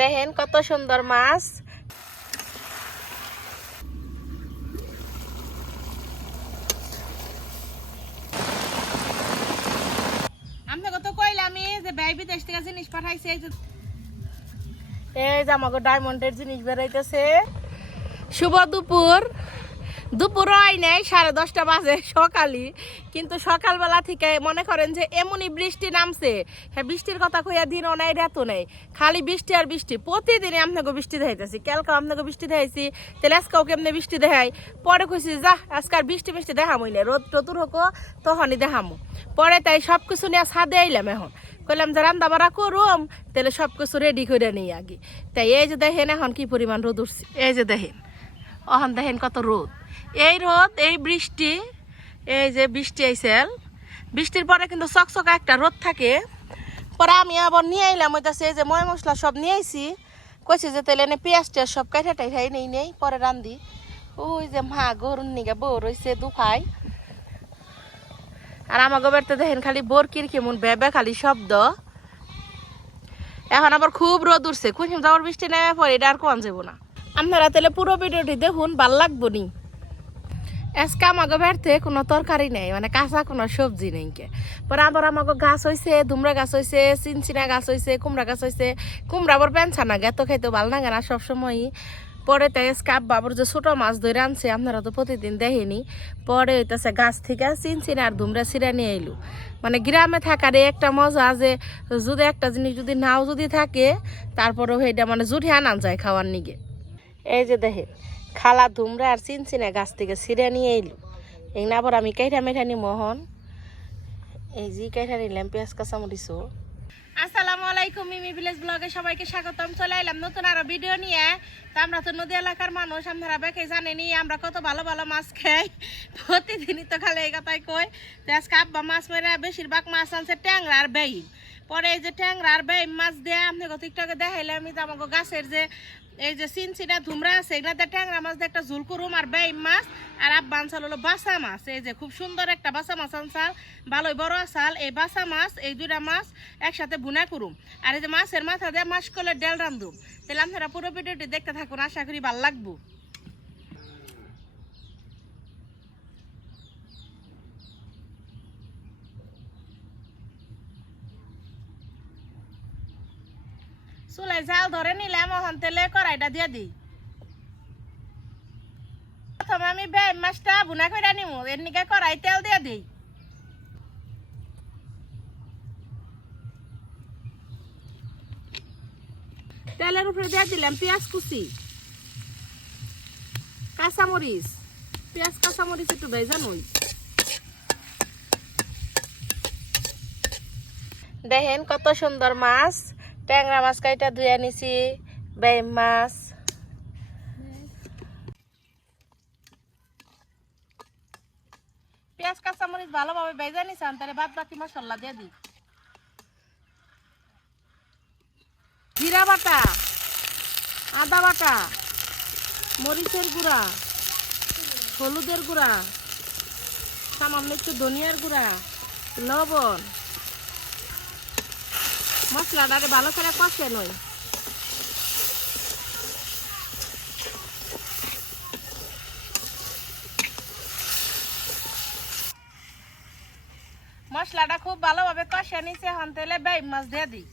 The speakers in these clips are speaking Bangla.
দেখেন কত সুন্দর মাছ। আমি কত কইলামই যে ব্যয় বিদেশ থেকে জিনিস পাঠাইছে এই যে এই যে আমাকে ডায়মন্ডের জিনিস বেরাইতেছে শুভ দুপুর। দুপুর হয় নাই, সাড়ে দশটা বাজে সকালই। কিন্তু সকালবেলা থেকে মনে করেন যে এমনই বৃষ্টি নামছে। হ্যাঁ বৃষ্টির কথা কইয়া দিন নাই রাত নেই। খালি বৃষ্টি আর বৃষ্টি। প্রতিদিনই আপনাকে বৃষ্টি দেখাইতেছি। কালকে আপনাকে বৃষ্টি দেখাইছি তাহলে আজকেও কেমনে বৃষ্টি দেখাই। পরে কইছি, যা, আজকে আর বৃষ্টি বৃষ্টি দেখামই না। রোদ টতুর হোক তখনই দেখামো। পরে তাই সব কিছু নিয়ে ছাদে আইলাম এখন। কইলাম, যে রান্না বাড়া করুম তাহলে সব কিছু রেডি করে নিই আগে। তাই এই যে দেখেন এখন কি পরিমাণ রোদ উঠছে। এই যে দেখেন, অহন দেখেন কত রোদ। এই রোদ, এই বৃষ্টি, এই যে বৃষ্টি আইসেল বৃষ্টির পরে কিন্তু চকচকা একটা রোদ থাকে। পরে আমি আবার নিয়ে আইলাম এই যে ময় মশলা সব নিয়ে আইছি। কইছি যে তাহলে এনে পেঁয়াজ টেয়াজ সব কাইটা টাইঠাই নেই নেই, পরে রান্ধি। ওই যে মা গরুর নিগা বউ রয়েছে দুখাই আর আমাকে বাড়িতে দেখেন খালি বোর বরকির কেমন বেবে খালি শব্দ। এখন আবার খুব রোদ উঠছে। কুসুম যাওয়ার বৃষ্টি নেমে পরে এটা আর কোন যাব না। আপনারা তাহলে পুরো ভিডিওটি দেখুন, ভালো লাগবো নি। আজকে আমাকে বাড়িতে কোনো তরকারি নেই মানে কাঁচা কোনো সবজি নেই কে। পরে আবার আমাকে গাছ হয়েছে দুমড়া গাছ হয়েছে চিনচিনা গাছ হয়েছে কুমড়া গাছ হয়েছে কুমড়া আবার পেনছা না এত খাইতে ভালো লাগে না সবসময়ই। পরে তাই স্কাপ বাবুর যে ছোট মাছ ধরে আনছে, আপনারা তো প্রতিদিন দেখেনি। পরে হইতেছে গাছ থেকে চিনচিনা আর দুমড়া ছিঁড়া নিয়ে এলো মানে গ্রামে থাকার একটা মজা যে, যদি একটা জিনিস যদি নাও যদি থাকে, তারপরেও সেইটা মানে জুঠে আনা যায় খাওয়ার নিগে। এই যে দেখে খালা ধুমরা আর চিনচিনা গাছ থেকে ছিঁড়ে নিয়ে এলো। এগুলো আবার আমি কাইঠা মেঠা নি মোহন এই যে কাইঠা নিলাম, পেঁয়াজ কাঁচামরিচও আসসালামু আলাইকুম, মিমি ভিলেজ ব্লগে সবাইকে স্বাগতম। চলে এলাম নতুন আরও ভিডিও নিয়ে। তো আমরা তো নদী এলাকার মানুষ, আপনারা বেকে জানেনি আমরা কত ভালো ভালো মাছ খাই। প্রতিদিনই তো খালি এই কথাই কই তো আজকে আব্বা মাছ মেরে, বেশিরভাগ মাছ আনছে ট্যাংরা আর বেইম। পরে এই যে ট্যাংরা আর বেইম মাছ দেয় আপনি টিকটকে দেখাইলে আমি যে আমাকে গাছের যে এই যে সিনসিটা ধুমরা আছে, এগুলাতে ট্যাংরা মাছ দিয়ে একটা ঝুল করুম আর বেইম মাছ আর আব্বা আনসাল হলো বাসা মাছ। এই যে খুব সুন্দর একটা বাসা মাছ আনসাল, ভালোই বড় আসাল। এই বাসা মাছ, এই দুইটা মাছ একসাথে বুনা করুম। আর এই যে মাছের মাথা দিয়ে মাছ করলে ডেল রান্ধুম তাহলে আপনারা পুরো ভিডিওটি দেখতে থাকুন, আশা করি ভালো লাগবো। চুলাই জাল ধরে নিলাম ওখান তেলে কড়াইটা দিয়ে দিই। প্রথমে আমি বে মাছটা বুনা করে নিমু, এর নিকে কড়াই তেল দিয়ে দিই। তেলের উপরে দিয়ে দিলাম পেঁয়াজ কুচি। কাঁচামরিচ, পেঁয়াজ, কাঁচামরিচ একটু ভেজা নই। দেখেন কত সুন্দর মাছ। ট্যাংরা মাছ কাইটা ধুয়ে নিছি বেম মাছ। পেঁয়াজ, কাঁচামরিচ ভালোভাবে ভেজে নিছেন তাহলে বাদ বাকি মশলা দিয়ে দিই। জিরা বাটা, আদা বাটা, মরিচের গুঁড়া, হলুদের গুঁড়া, সামান্য একটু ধনিয়ার গুঁড়া, লবণ। মশলাটারে ভালো করে কষে নই। মশলাটা খুব ভালোভাবে কষে নিছে হন তেলে বেই মাছ দিয়ে দিই।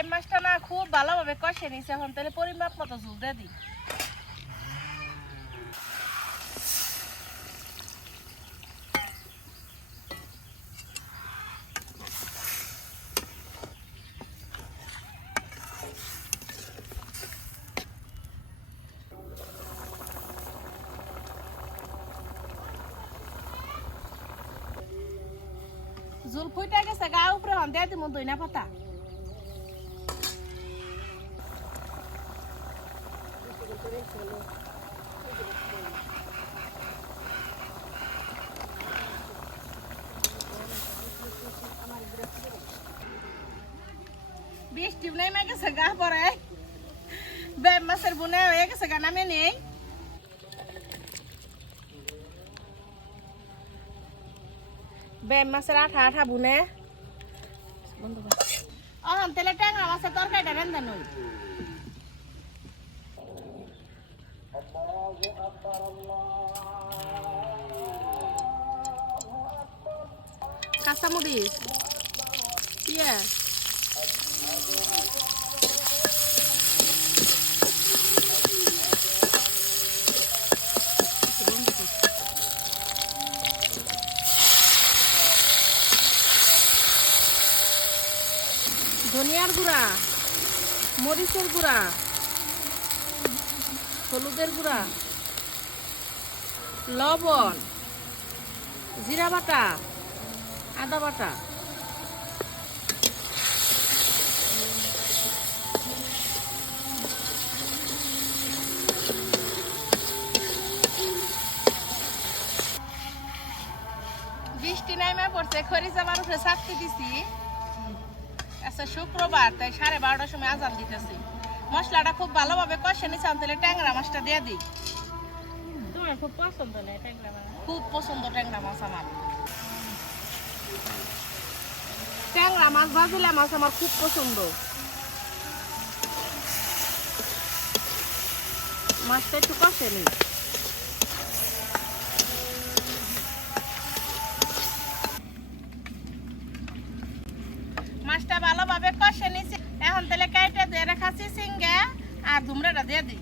এই মাছটা না খুব ভালোভাবে কষে নিছে এখন তাহলে পরিমাপ মতো ঝুল দিয়ে দিই জুল ফুইটা গেছে গা উপরে হন দিয়ে দিমু দইনা পাতা বৃষ্টি নেমে গেছে, গা পরে। বেম মাছের বুনে হয়ে গেছে, গা নামে নেই। বেম মাছের আঠা আঠা বুনে। অহন তেলে ট্যাংরা মাছের তরকারিটা রেন্দা নই। কাঁচামরিচ। পেঁয়াজ গুঁড়া, মরিচের গুঁড়া, হলুদের গুঁড়া, লবণ, জিরা বাটা, আদা বাটা। বৃষ্টি নাইমা পড়ছে খরিচ আমার উপরে দিছি। আচ্ছা শুক্রবার তাই সাড়ে বারোটার সময় আজান দিতেছি। মশলাটা খুব ভালোভাবে কষে নিচ্ছে তাহলে ট্যাংরা মাছটা দিয়ে দিই। খুব পছন্দ নেই ট্যাংরা মাছ? খুব পছন্দ ট্যাংরা মাছ আমার। ট্যাংরা মাছ ভাজিলে মাছ আমার খুব পছন্দ। মাছটা একটু কষে নিই মাছটা ভালোভাবে কষে নিছি এখন তাহলে কাইটা দিয়ে রেখাছি সিঙ্গে আর ধুমড়াটা দিয়ে দিই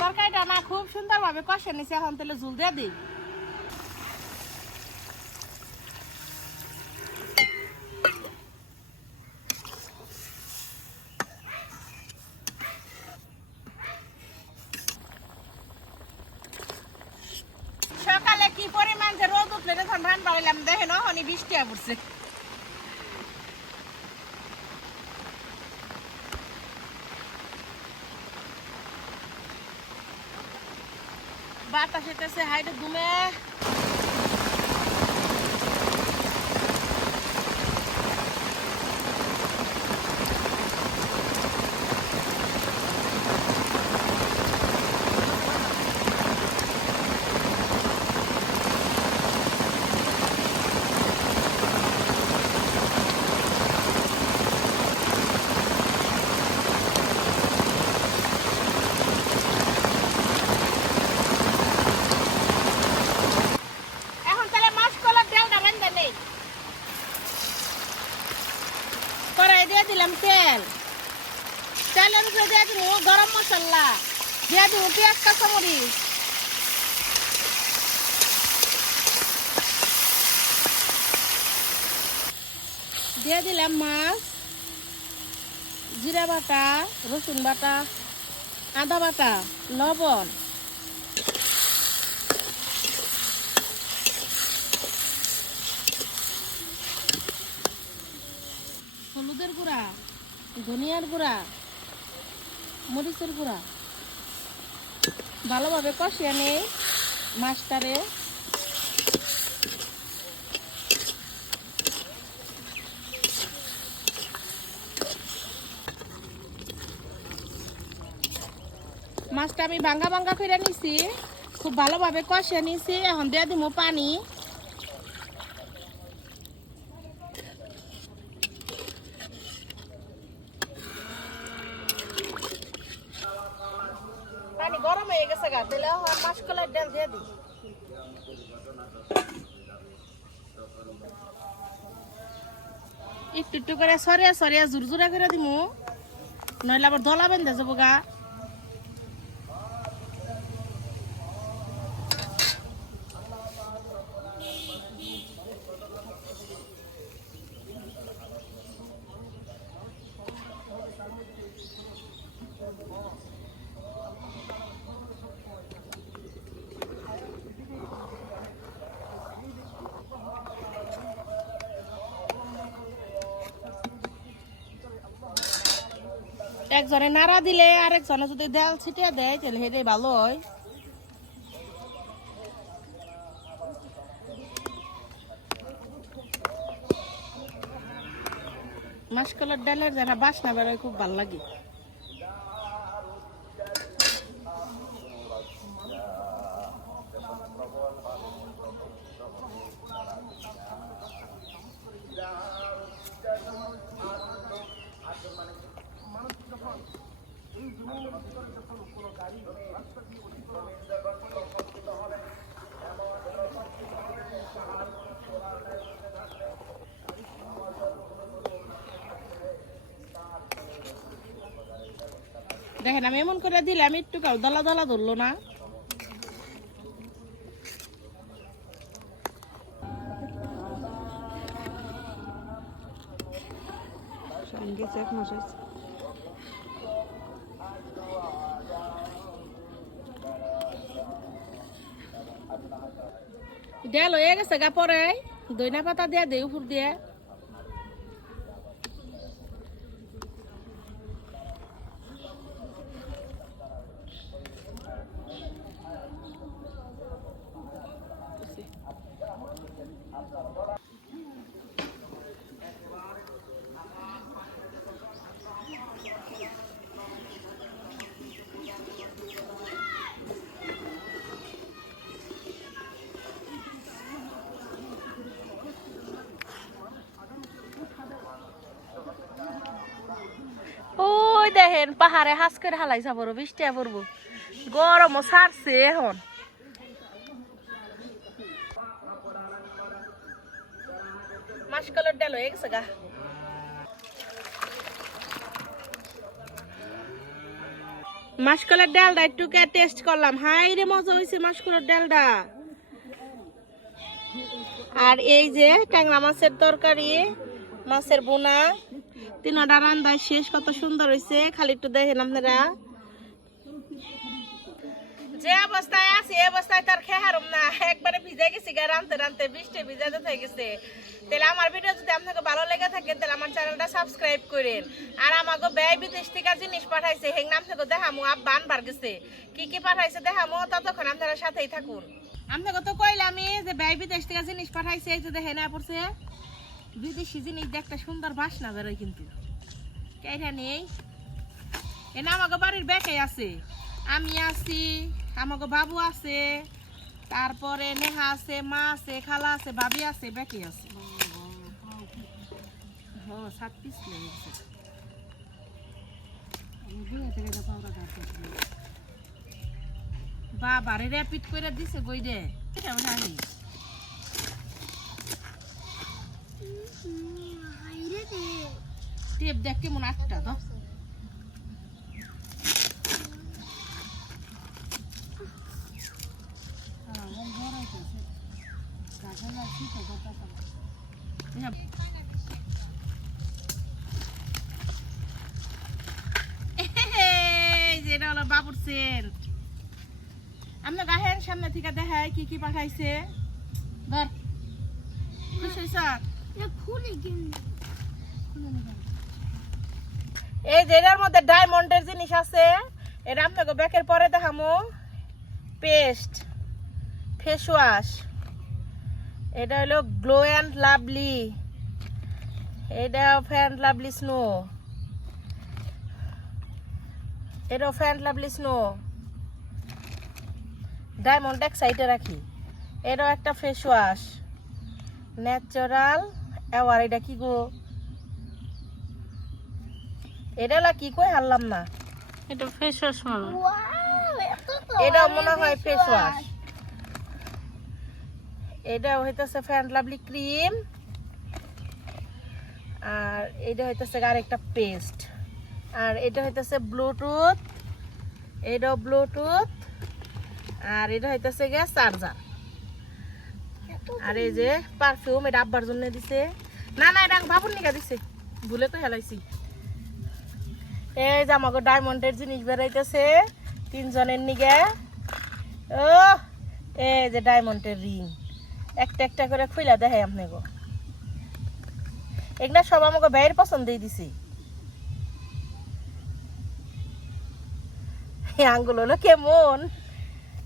তরকারিটা না খুব সুন্দরভাবে কষে নিছে, এখন তাহলে ঝুল দিয়ে দিই। সকালে কি পরিমাণ যে রোদ উঠলে ধান বাড়াইলাম, দেখেন হনি বৃষ্টি পড়ছে এতেছে হাইটে ঘুমে এখন তাহলে মাছ কলার ডালটা বান্ধা নেই কড়াই দিয়ে দিলাম তেল তেলের উপরে দিয়ে দিব গরম মশলা দিয়ে পেঁয়াজ কাঁচামরিচ দিয়ে দিলাম মাছ, জিরা বাটা, রসুন বাটা, আদা বাটা, লবণ। হলুদের গুঁড়া, ধনিয়ার গুঁড়া মরিচের গুঁড়া। ভালোভাবে কষিয়ে নেই মাছটারে। মাছটা আমি ভাঙ্গা ভাঙ্গা করে নিছি, খুব ভালোভাবে কষিয়ে নিছি, এখন দিয়ে দিব পানি। হয়ে গেছে গা, তাহলে মাসকলার ডাল দিয়ে দিই। একটু একটু করে সরিয়া সরিয়া জুরজুরা করে দিমু। নইলে আবার দলা বেঁধে যাব গা। একজনে নাড়া দিলে, আরেকজনে যদি দেল ছিটিয়ে দেয়, তাহলে সেটাই ভালো হয়। মাসকলার ডালের যারা বাসনা বেরোয়, খুব ভালো লাগে। দেখেন, আমি এমন করে দিলাম একটু কাউ দলা দলা ধরলো না। দেল হয়ে গেছে গা পরে, দইনা পাতা দিয়া দে, উপর দিয়ে। দেখেন পাহাড়ে হাস করে হালাই যাব বৃষ্টি পড়ব। গরমও ছাড়ছে এখন। মাসকলের মাসকলের ডালটা একটু টেস্ট করলাম। হাই রে, মজা হয়েছে মাসকলের ডালটা। আর এই যে ট্যাংরা মাছের তরকারি, মাছের বোনা তিনটা রান্না শেষ, কত সুন্দর হয়েছে খালি একটু দেখেন আপনারা। যে অবস্থায় আছে এই অবস্থায় তার খেহারম না। একবারে ভিজে গেছি গা, রানতে রানতে বৃষ্টি ভিজাতে হয়ে গেছে। তাহলে আমার ভিডিও যদি আপনাকে ভালো লেগে থাকে, তাহলে আমার চ্যানেলটা সাবস্ক্রাইব করেন। আর আমাকে ব্যয় বিদেশ থেকে জিনিস পাঠাইছে, হেং নাম থেকে দেখামু আব্বা আনবার গেছে। কি কি পাঠাইছে দেখামু, ততক্ষণ আপনারা সাথেই থাকুন। আপনাকে তো কইলামই যে ব্যয় বিদেশ থেকে জিনিস পাঠাইছে, এই যে দেখে না পড়ছে। বিদেশি জিনিস একটা সুন্দর বাসনা বেরোয় কিন্তু। কেটা নেই? এনে আমাকে বাড়ির ব্যাকে আছে। আমি আছি আমাকে বাবু আছে, তারপরে নেহা আছে, মা আছে, খালা আছে, ভাবি আছে ব্যাকে আছে। হ, সাত বাবারে র্যাপিড করে দিছে বই রে এটা টেপ দেখ কেমন আটটা, তো। হলো বাবুর আমরা গাহের সামনে থেকে দেখায় কি কি পাঠাইছে। ধর, খুশি হইছ? এই যে এটার মধ্যে ডায়মন্ডের জিনিস আছে, এটা আপনাকে ব্যাকের পরে দেখামো। পেস্ট ফেস ওয়াশ এটা হলো গ্লো অ্যান্ড লাভলি এটা ফ্যান লাভলি স্নো এটা ফ্যান লাভলি স্নো ডায়মন্ড এক সাইডে রাখি, এটাও একটা ফেস ওয়াশ ন্যাচারাল এবার এটা কি গো? এটা কি কই হারলাম না? এটা ফেস ওয়াশ মারো এটা মনে হয় ফেস ওয়াশ এটা হইতেছে ফ্যান লাভলি ক্রিম আর এটা হইতেছে আরেকটা পেস্ট আর এটা হইতেছে ব্লুটুথ এটাও ব্লুটুথ আর এটা হইতেছে গ্যাস চার্জার আর যে পারফিউম এটা আব্বার জন্য দিছে। না না, এটা ভাবুন নিকা দিছে। ভুলে তো হেলাইছি। এই যে আমাকে ডায়মন্ডের জিনিস বেরাইতেছে, তিনজনের নিগে ও এই যে ডায়মন্ডের রিং একটা একটা করে খুইলা দেখে আপনি গো এগুলা সব আমাকে ব্যয়ের পছন্দই দিছি। আঙ্গুল হলো কেমন?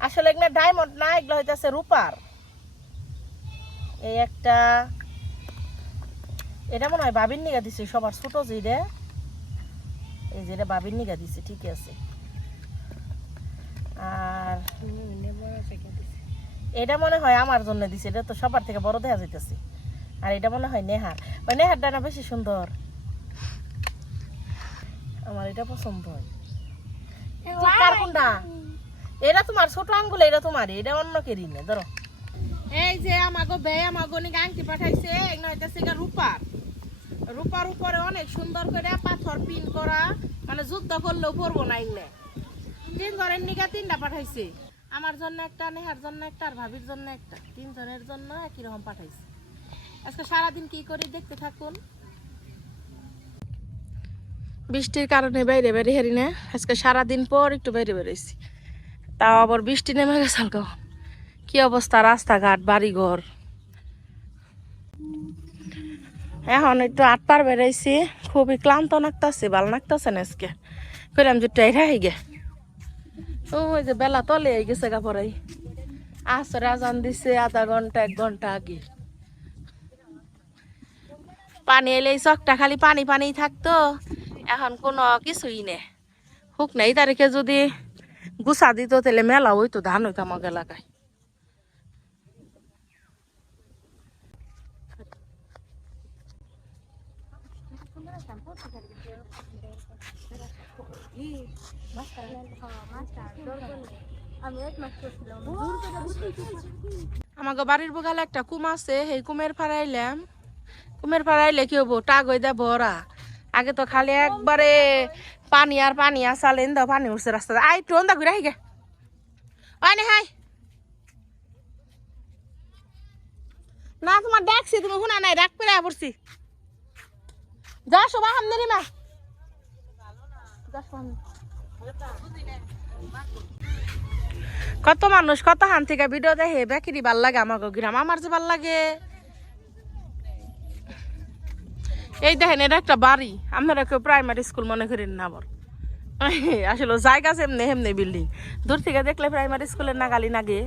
আসলে এগুলা ডায়মন্ড না, এগুলো হইতেছে রূপার। এই একটা, এটা মনে হয় বাবির নিগা দিছে সবার ছোট যে রে এই যে বাবির নিগা দিছে ঠিক আছে। আর এটা মনে হয় আমার জন্য দিছে, এটা তো সবার থেকে বড় দেখা যাইতেছে। আর এটা মনে হয় নেহার। ওই নেহারটা না বেশি সুন্দর। আমার এটা পছন্দ হয়। এটা তোমার ছোট আঙ্গুল, এটা তোমার এটা অন্য কেরি না ধরো। এই যে আমাগো বে, আমাগো নিকে আংটি পাঠাইছে হইতেছে গা রূপার। রূপার উপরে অনেক সুন্দর করে পাথর পিন করা মানে যুদ্ধ করলেও পরবো না এগুলো। তিন জনের নিকা তিনটা পাঠাইছে। আমার জন্য একটা, নেহার জন্য একটা, আর ভাবির জন্য একটা। তিনজনের জন্য একই রকম পাঠাইছে। আজকে সারাদিন কি করি দেখতে থাকুন। বৃষ্টির কারণে বাইরে বাইরে হেরি না। আজকে সারাদিন পর একটু বাইরে বেরিয়েছি তাও আবার বৃষ্টি নেমে গেছে হালকা কি অবস্থা রাস্তাঘাট বাড়িঘর? এখন একটু আট পার বেড়াইছি খুবই ক্লান্ত নাকতাছে ভালো নাকতাছে না আজকে? কইলাম যে টাইরা হয়ে গে? ওই যে বেলা তলে হয়ে গেছে কাপড়াই আসরে আজান দিছে আধা ঘণ্টা এক ঘণ্টা আগে। পানি এলে চকটা খালি পানি পানি থাকতো এখন কোনো কিছুই নেই। হুক নেই তারিখে যদি গুছা দিত তাহলে মেলা হইতো ধান হইতো আমাকে এলাকায় আমাকে বাড়ির বগালে একটা কুম আছে, সেই কুমের ফাড়াইলাম। কুমের ফাড়াইলে কি হব? টাক হয়ে দেয় ভরা। আগে তো খালি একবারে পানি আর পানি আসালেন দাও, পানি উঠছে রাস্তা আই টোন দা ঘুরে গে আয় নে হাই না, তোমার ডাকছি তুমি শুনা নাই ডাক পেরে পড়ছি। যা সবা হামনে রে মা। কত মানুষ, কত হান থেকে ভিডিও দেখে বেকিরি ভালো লাগে আমাকে গ্রাম আমার যে ভালো লাগে। এই দেখেন, এটা একটা বাড়ি। আপনারা কেউ প্রাইমারি স্কুল মনে করেন না আবার। আসলে জায়গা সেমনে হেমনে বিল্ডিং দূর থেকে দেখলে প্রাইমারি স্কুলের নাগালি নাগে।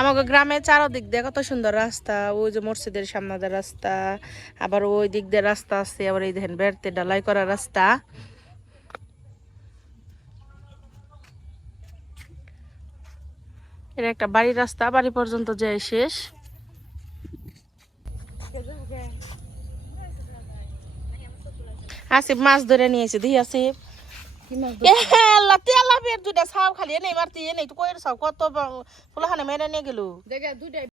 আমাকে গ্রামের চারোদিক দিয়ে কত সুন্দর রাস্তা, ওই যে মসজিদের সামনাদের রাস্তা, আবার ওই দিক দিয়ে রাস্তা আছে, আবার এই দেখেন বেড়তে ডালাই করা রাস্তা। এটা একটা বাড়ির রাস্তা, বাড়ি পর্যন্ত যায় শেষ। আসিফ, মাছ ধরে নিয়েছে দেখি আসিফ। এ আল্লাহ তেলা দুটা ছাও খালি এনে মারতি এনে তো কইর ছাও কত ফুলাখানে মেরে নিয়ে গেল?